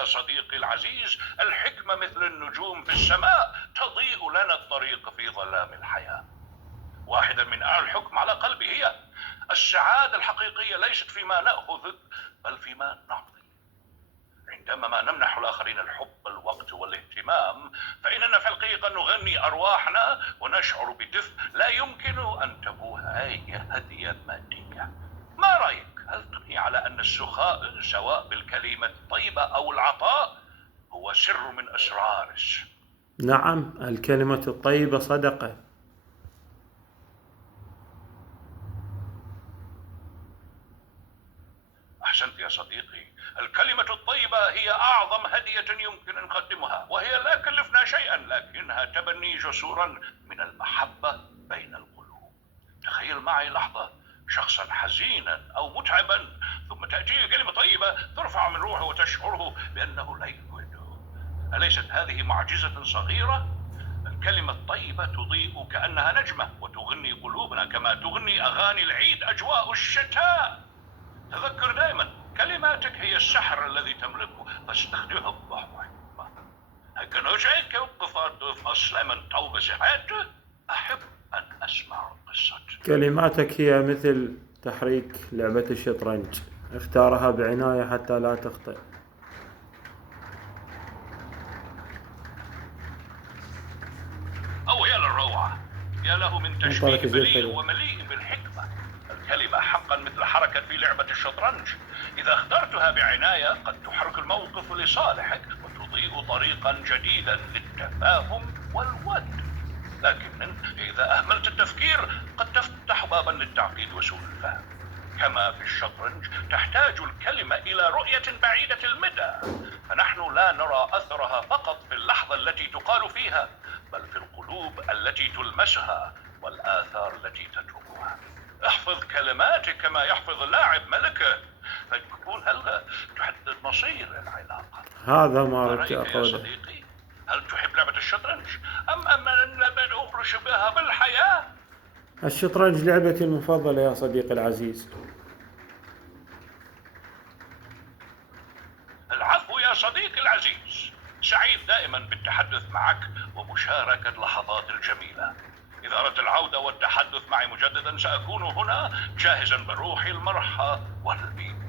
يا صديقي العزيز، الحكمة مثل النجوم في السماء تضيء لنا الطريق في ظلام الحياة. واحدة من أعلى الحكم على قلبي هي: السعادة الحقيقية ليست فيما نأخذ بل فيما نعطي. عندما ما نمنح الآخرين الحب، الوقت والاهتمام، فإننا في الحقيقة نغني أرواحنا ونشعر بدفء لا يمكن أن تبوه أي هدية مادية. ما رأيك؟ هل تبني على أن السخاء سواء بالكلمة الطيبة أو العطاء هو سر من أسرار السر؟ نعم، الكلمة الطيبة صدقة. أحسنت يا صديقي، الكلمة الطيبة هي أعظم هدية يمكن أن نقدمها، وهي لا كلفنا شيئا لكنها تبني جسورا من المحبة بين القلوب. تخيل معي لحظة شخصا حزينا أو متعبا، ثم تأتيه كلمة طيبة ترفع من روحه وتشعره بأنه لا يجهده. أليست هذه معجزة صغيرة؟ الكلمة الطيبة تضيء كأنها نجمة وتغني قلوبنا كما تغني أغاني العيد أجواء الشتاء. تذكر دائما كلماتك هي السحر الذي تملكه، فاستخدمها بحكمة. هكذا نوجعك وقفات أصلا من توبة سحاته. أحب أن أسمع قصتك. كلماتك هي مثل تحريك لعبة الشطرنج، اختارها بعناية حتى لا تخطئ. أو يا للروعة، يا له من تشبيه بليغ ومليء بالحكمة. الكلمة حقا مثل حركة في لعبة الشطرنج، إذا اخترتها بعناية قد تحرك الموقف لصالحك وتضيء طريقا جديدا للتفاهم والود. لكن إذا أهملت التفكير قد تفتح بابا للتعقيد وسوء الفهم. كما في الشطرنج تحتاج الكلمة إلى رؤية بعيدة المدى، فنحن لا نرى أثرها فقط في اللحظة التي تقال فيها، بل في القلوب التي تلمسها والآثار التي تتركها. احفظ كلماتك كما يحفظ اللاعب ملكه، فتكون هل تحدد مصير العلاقة. هذا ما رأيك أردت يا أقوله. صديقي؟ هل تحب لعبة الشطرنج أم لعبة أخرى شبهها بالحياة؟ الشطرنج لعبتي المفضلة يا صديقي العزيز. العفو يا صديقي العزيز، سعيد دائما بالتحدث معك ومشاركة اللحظات الجميلة. إذا أردت العودة والتحدث معي مجددا سأكون هنا جاهزا بروح المرحى والبيت.